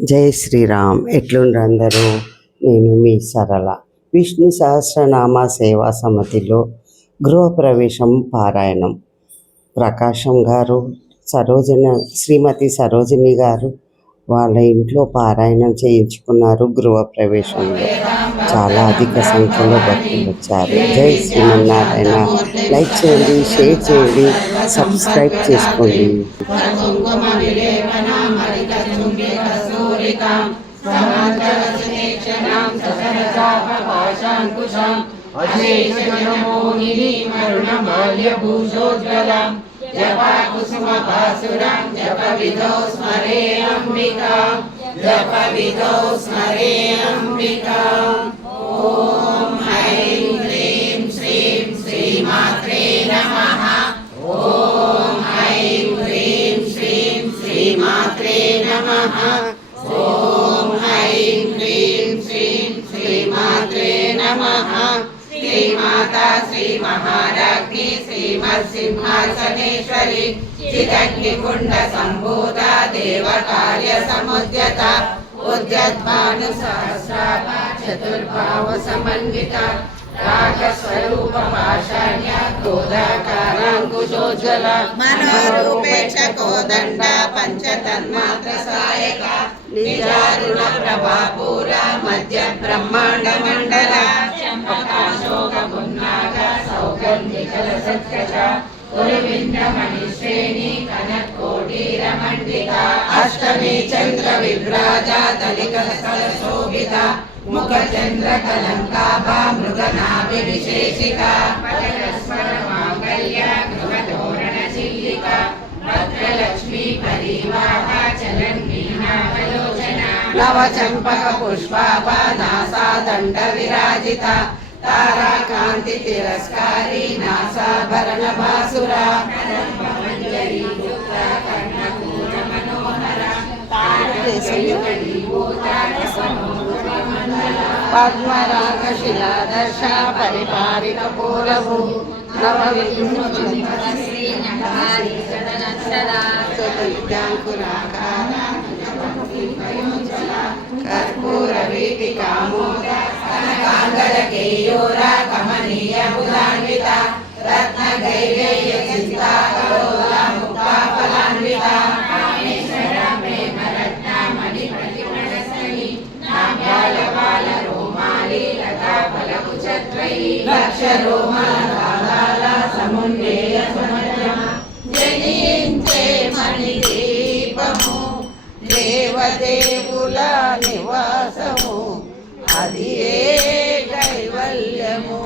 జై శ్రీరామ్. ఎట్లుండ్రు అందరూ? నేను మీ సరళ. విష్ణు సహస్రనామ సేవా సమితిలో గృహప్రవేశం పారాయణం. ప్రకాశం గారు, శ్రీమతి సరోజిని గారు వాళ్ళ ఇంట్లో పారాయణం చేయించుకున్నారు. గృహప్రవేశంలో చాలా అధిక సంఖ్యలో భక్తులు వచ్చారు. జై శ్రీమన్నారాయణ. లైక్ చేయండి, షేర్ చేయండి, సబ్స్క్రైబ్ చేసుకోండి. జపకుసుమభాసురం జపవిదో స్మరే అంబికా జపవిదో స్మరే అంబికా. ఓం ఐం హ్రీం శ్రీం శ్రీమాత్రే నమః. ఓం ఐం హ్రీం శ్రీం శ్రీమాత్రే నమః. ఓం ఐం హ్రీం శ్రీం శ్రీమాత్రే నమః. శ్రీమాతా శ్రీ మహారాజ్ఞి శ్రీమత్సింహాసనేశ్వరి చిదగ్నికుండ సంభూత దేవ కార్య సముద్యత ఉద్యద్భాను సహస్రాభ చతుర్భావ సమన్విత రాగస్వరూప పాషాణ్య క్రోధాకారాంకుశోజ్వల మనోరూపేక్ష కోదండ పంచతన్మాత్ర సాయక నిజారుణ ప్రభాపూర మధ్య బ్రహ్మాండ మండల చంపకాశోక పున్నాగ సౌగంధికల సత్కచ కురువింద్రమణిశ్రేణి కనకోటీరమండిత అష్టమి చంద్ర విభ్రాజ దళికల శోభిత ముఖ చంద్ర కలంకాభా మృగనాభి విశేషిక పదస్వర మాంగళ్య గృహతోరణ చిల్లిక భద్రలక్ష్మీ పరివాహ చలన్మీనావలోచన నవ చంపక పుష్పాభ నాసాదండ విరాజిత తారాకాంతి తిరస్కారి నాసాభరణ భాసుర మంజరీ యుక్త కర్ణకూట మనోహర పద్మరాగ శిలాదర్శ పరిపారిక పూలభూ కర్పూర వీటి కామోద కనకాంగద కేయూర కమనీయ బుధాన్విత రత్న గైవేయ చింతాకరోల ముక్తా ఫలాన్విత కామేశ్వర ప్రేమ రత్న మణి ప్రతిమణసని నాభ్యాల బాల రోమాలి లతా ఫలపు చత్రయి లక్ష రోమాల సమున్నేయ సమర్జమ జనించే మణి దీపము దేవదేవుల నివాసము అది ఏ కైవల్యము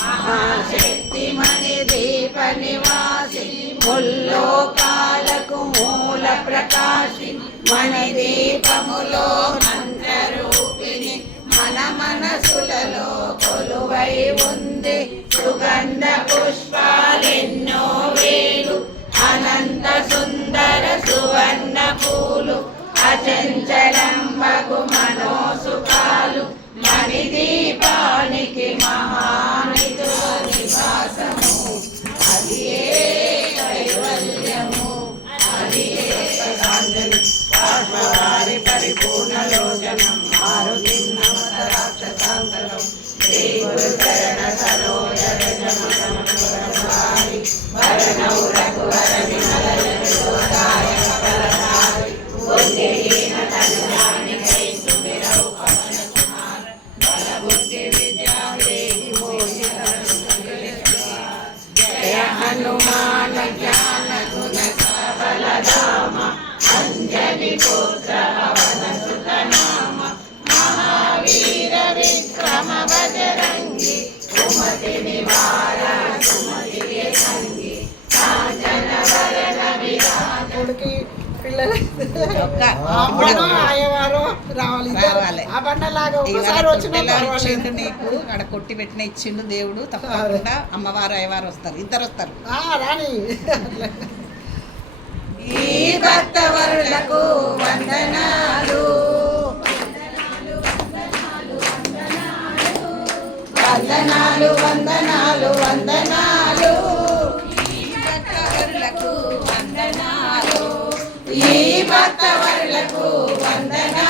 మహాశక్తి మణి దీప నివాసి ముల్లోకాలకు మూల ప్రకాశి మణి దీపములో మంత్రరూపిణి మన మనసులలో కొలువై ఉంది సుగంధ పుష్పాలెన్నో వేలు అనంత సుందర సువర్ణ పూలు అచంచలంబగు మనోసుకాలు మణి దీపానికి మహానిధుల నివాసము అది ఏ కైవల్యము అది ఏ వారి పరిపూర్ణ లోచనం మారుతి నమత రాక్షసాంతరం శ్రీ గురు చరణ సరోజర జమరి వరణౌరకు వర విమల జోదాయ కలధారి బుద్ధిహీన తనుజానికై సుమిరౌ పవన కుమార బల బుద్ధి విద్యా దేహి మోహిత జయ హనుమాన జ్ఞాన గుణ సబలధామ అంజలి పుత్ర పవన సుత నామ మహావీర విక్రమ బజరంగి సుమతి నివార సుమతి సంగి కాంచన వరద విరాజుడికి పిల్లలు ఆయవారు రావాలి ఆ బండలాగా ఒకసారి వచ్చిన నీకు అక్కడ కొట్టి పెట్టిన ఇచ్చిండు దేవుడు. తప్పకుండా అమ్మవారు అయ్యవారు వస్తారు, ఇద్దరు వస్తారు. రాని ఈ భక్తవరులకు వందనాలు వందనాలు వందనాలు వందనాలు. ఈ భక్తవరులకు వందనాలు, ఈ భక్తవరులకు వందనాలు.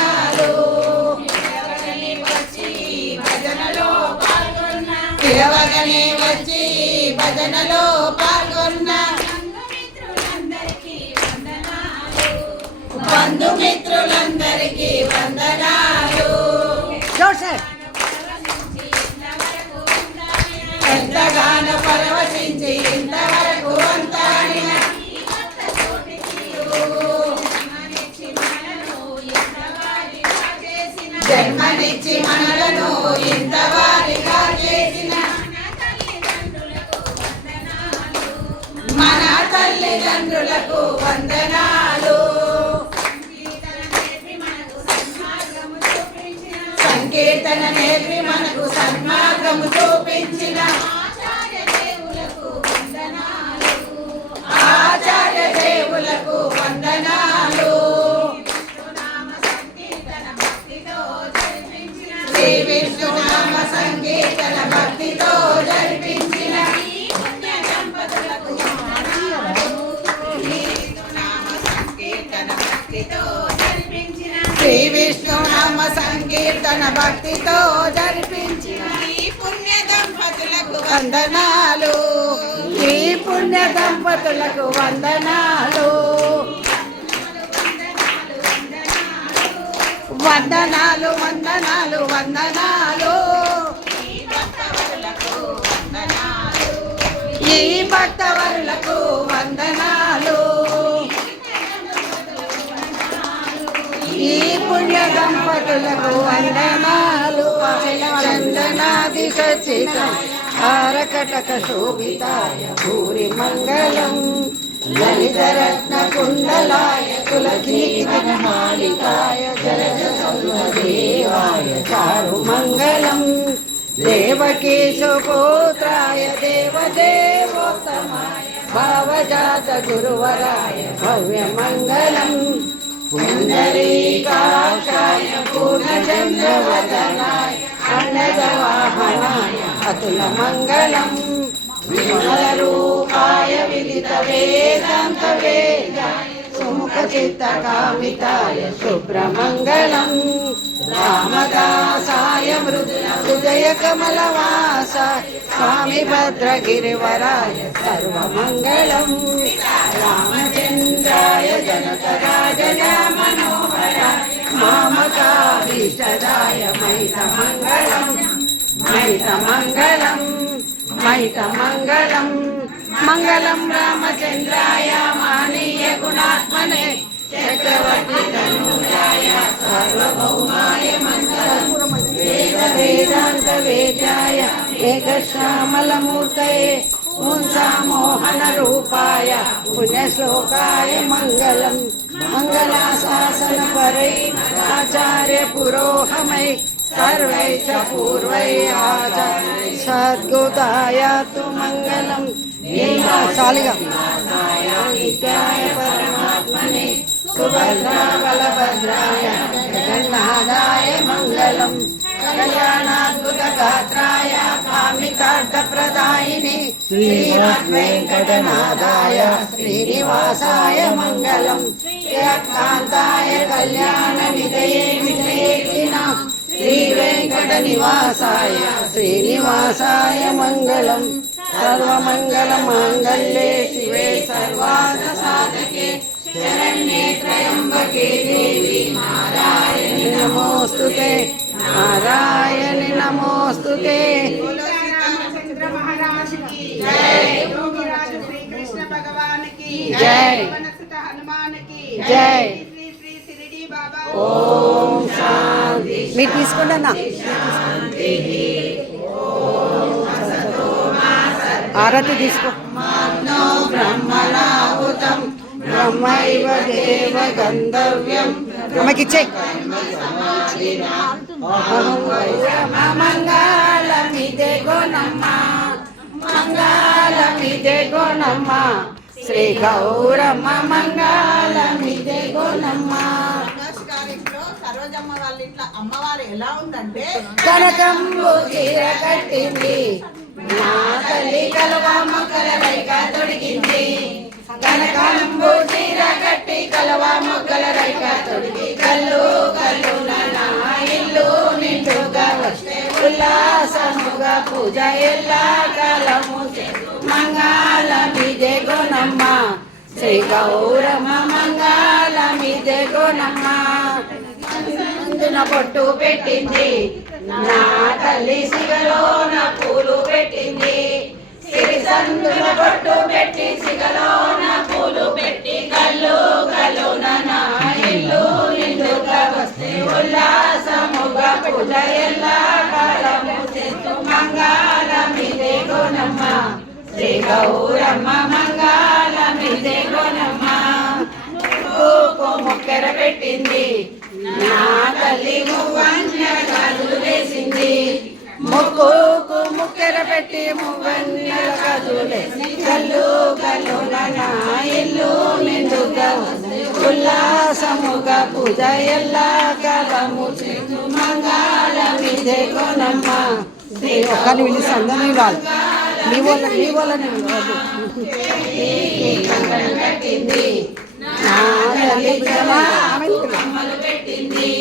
భజనలో పాల్గొన్న బంధుమిత్రులందరికీ వందనాలు. ఎంతగానో పరవశించి ఇంతవరకు అంతాడిన జన్మనిచ్చి మనలను ఇంతవారిగా చేసిన మన తల్లిదండ్రులకు వందనాలు. సంకీర్తన నేర్పి మనకు సన్మార్గము చూపించిన ఆచార్య దేవులకు వందనాలు. శ్రీ విష్ణునామ సంకీర్తన భక్తితో జరిపించిన శ్రీ విష్ణునామ సంకీర్తన భక్తితో జరిపించిన ఈ పుణ్య దంపతులకు వందనాలు. ఈ పుణ్య దంపతులకు వందనాలు. వందనాలు వందనాలు వందనాలు. ఈ భక్తవరులకు వందనాలు. ఈ పుణ్య దంపతులకు వందనాలు. చందనాది సచిత హారకటక శోభితాయ భూరి మంగళం లలితరత్న కుండలాయ తులసీమాలికాయ జలజ సౌందర్యేవాయ చారు మంగళం దేవకీ సుపుత్రాయ దేవదేవోత్తమాయ భావజాత గురువరాయ భవ్య మంగళం పుండరీకాక్షాయ పూర్ణచంద్రవదనాయ అన్నదవాహనాయ అతుల మంగళం విమల రూపాయ విదిత వేదాంత వేదాయ సుముఖ చిత్త కామితాయ శుభ్రమంగళం రామదాసాయ మృదుల హృదయ కమలవాసాయ స్వామి భద్రగిరివరాయ సర్వమంగళం రామచంద్రాయ జనకరాజయ మనోహరాయ మామకాభీష్టదాయ మైతమంగళం మైతమంగళం మైతమంగళం మంగళం రామచంద్రాయ మానీయ గుణాత్మనే చక్రవర్తి తనూజాయ సార్వభౌమాయ మంగళం వేద వేదాంత వేద్యాయ మేఘశ్యామలమూర్తయే పుంసామోహన రూపాయ పుణ్యశ్లోకాయ మంగళం మంగళాశాసన పరై ఆచార్య పురోహమై సర్వై చ పూర్వై ఆచార్య సద్గుతాయ తు మంగళం చాలిగా నిత్యాయ పరమాత్మనే సుభద్రా బలభద్రాయ జగన్నాథాయ మంగళం కళ్యాణాద్భుత గాత్రాయ కామితార్థ ప్రదాయిని శ్రీమద్వేంకటనాథాయ శ్రీనివాసాయ మంగళం శ్రీకాంతాయ కళ్యాణ నిధయే విధేకినాం శ్రీ వెంకట నివాసాయ శ్రీనివాసాయ మంగళం సర్వమంగళ మాంగళ్యే శివే సర్వార్థ సాధకే శరణ్యే త్రయంబకే దేవి నారాయణి నమోస్తుతే నారాయణి నమోస్తుతే. రామచంద్ర మహారాజ్ की जय. योगीराज श्री कृष्ण भगवान की जय. वनसुत हनुमान की जय. श्री श्री शिरडी बाबा ఓం శాంతి. మీరు తీసుకోండి అన్న ఆరతి తీసుకో. మన్నో బ్రహ్మణాహుతం బ్రహ్మైవ దేవ గంధవ్యం అమ్మకి ఇచ్చేయి. మంగళమిదే గోనమ్మ మంగళమిదే గోనమ్మ శ్రీ గౌరమ్మ మంగళమిదే గోనమ్మ. సరోజమ్మ వాళ్ళ ఇంట్లో అమ్మవారు ఎలా ఉందంటే కనకంబు చీర కట్టింది నా తల్లి కలవా మొక్కల రైక తొడిగింది. కనకంబు చీర కట్టి కలవా మొక్కల రైక తొడిగి కల్లు కల్లు నా ఇల్లు నిండుగా వస్తే ఉల్లాసముగా పూజ ఎల్ల కాలము మంగళమిదే గోనమ్మ శ్రీ గౌరమ్మ మంగళమిదే గోనమ్మ అందున పొట్టు పెట్టింది నా తల్లి సిగలోన పూలు పెట్టింది సిరిసందున పొట్టు పెట్టి సిగలోన పూలు పెట్టి కళ్ళు కళ్ళున నా ఇల్లు నిండుగా వస్తే ఉల్లాసముగా పూజ ఎల్ల కాలము చేస్తూ మంగళమిదే గోనమ్మ శ్రీ గౌరమ్మ మంగళమిదే గోనమ్మ మొక్కెర పెట్టింది నా తల్లి మువ్వన్న గాజులు వేసింది మొక్కుకు ముక్కెర పెట్టి మువ్వన్నెల గాజులు వేసి కళ్ళు కళ్ళున నా ఇల్లు నిండుగా ఉల్లాసముగా పూజ ఎల్ల కాలము చేస్తూ మంగళమిదే గోనమ్మ కానీ పిలిచి అందరినీ కాదు నీ వాళ్ళని కట్టింది కమ్మలు పెట్టింది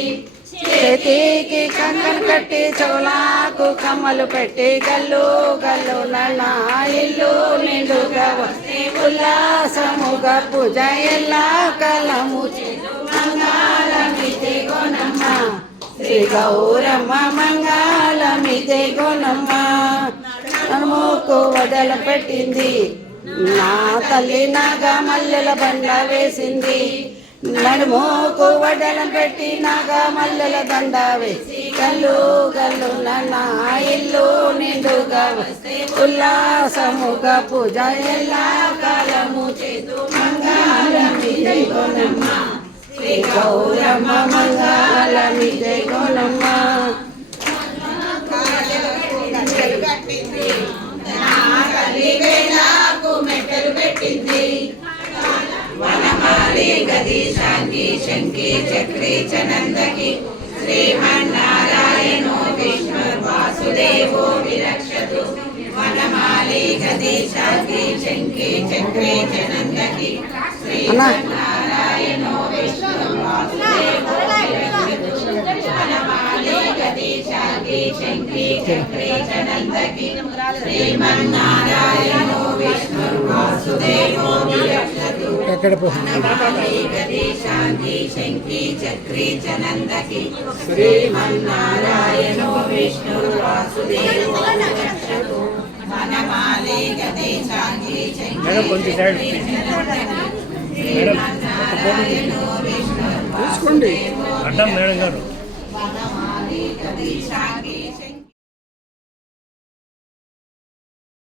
చేతికి కంకణ కట్టి చెవులకు కమ్మలు పెట్టి గల్లు గల్లు నా ఇల్లు నిండుగా వస్తే ఉల్లాసముగా పూజ ఎల్ల కాలము మంగళమిదే గోనమ్మ శ్రీ గౌరమ్మ మంగళమిదే గోనమ్మ నడుముకు వదల పెట్టింది నా తల్లి నాగా మల్లెల బండ వేసింది నడుముకు వడల పెట్టి నాగా మల్లెల దండ వేసి గల్లు గల్లు నా ఇల్లు నిండుగా వస్తే ఉల్లాసముగా పూజ ఎల్ల కాలము చేస్తూ మంగళమిదే గోనమ్మ శ్రీ గౌరమ్మ మంగళమిదే గోనమ్మ మెట్టలు పెట్టింది వనమాలి గది శాంతి శంకి చక్రి చనందకి శ్రీమన్నారాయణో విష్ణు వాసుదేవో విరక్షతు వనమాలి గది శాంతి శంకి చక్రి చనందకి శ్రీమన్నారాయణో విష్ణు వాసుదేవో విరక్షతు వనమాలి గది శాంతి శంకి చక్రి చనందకి శ్రీమన్నారాయణో విష్ణు వాసుదేవో విరక్షతు వనమాలి గది శాంతి శంకి చక్రి చనందకి శ్రీమన్నారాయణో విష్ణు వాసుదేవో విరక్షతు వనమాలి గది శాంతి శంకి చక్రి చనందకి శ్రీమన్నారాయణో విష్ణు వాసుదేవో అడ్డం మేడం గారు వనమాలి గది శాంతి